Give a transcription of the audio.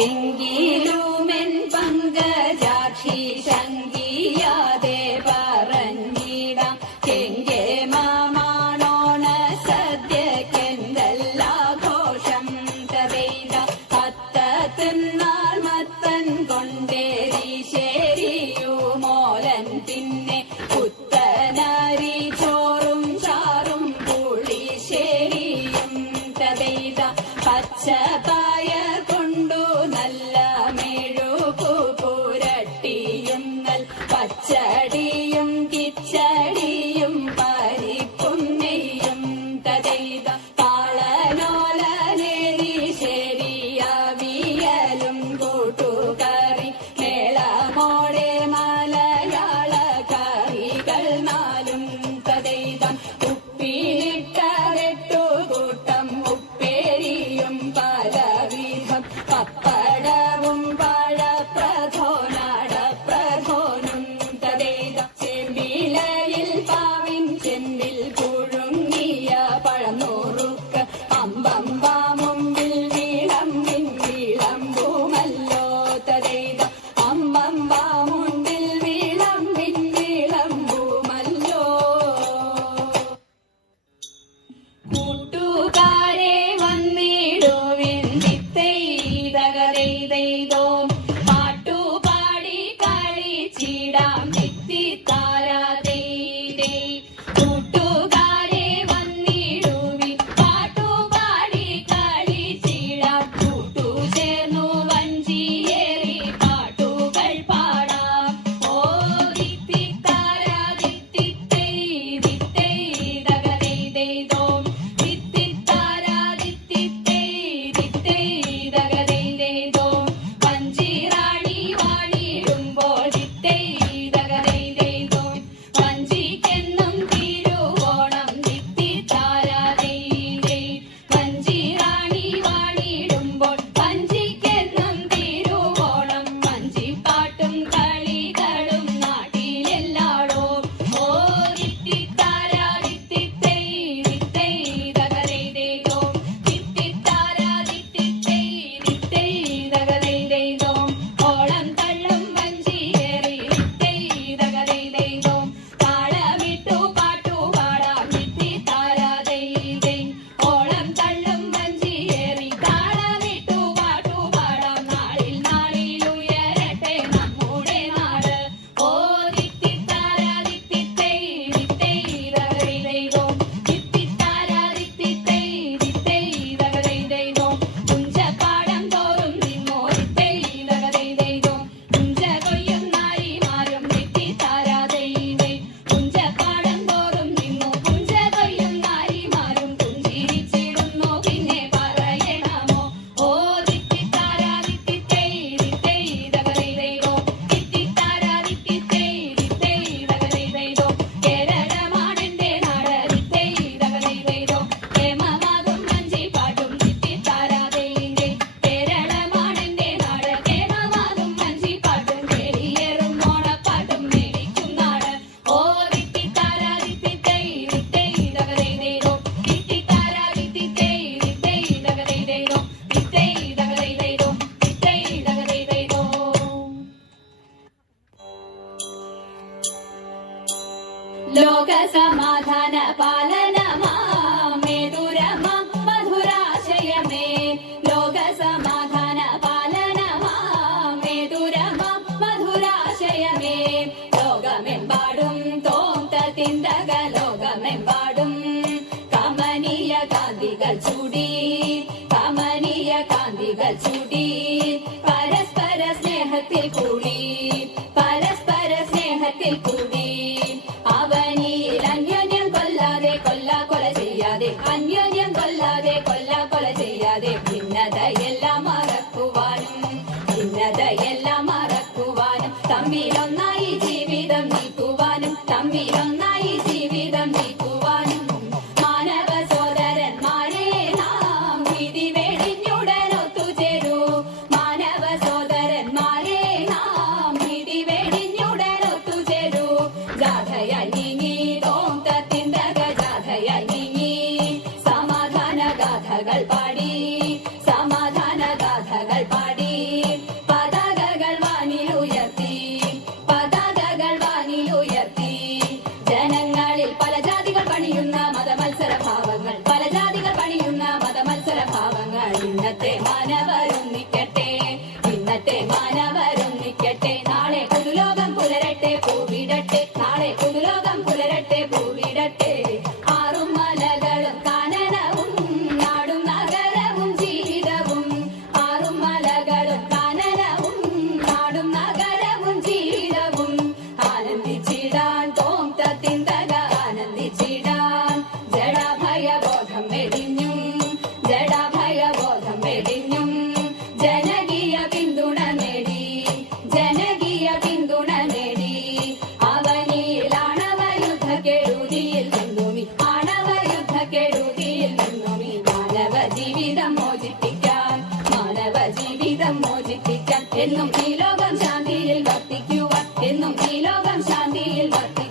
എങ്കിലുമെൻ പങ്കജാക്ഷി ശങ്കിയാതെ പറഞ്ഞിടാം. കെങ്കെ മാണോണ സദ്യക്കെന്തെല്ലാഘോഷം തെയ്ത അത്ത തിന്നാൽ മത്തൻ കൊണ്ടേരി ശരിയു മോലൻ പിന്നെ. പുത്തനരി ചോറും ചാറും പുളിശ്ശേരിയും തെയ്ത പച്ചതായ ലോകം പുലരട്ടെ ഭൂമി. എന്നും ഈ ലോകം ശാന്തിയിൽ വർത്തിക്കുക എന്നും ഈ ലോകം ശാന്തിയിൽ വർത്തി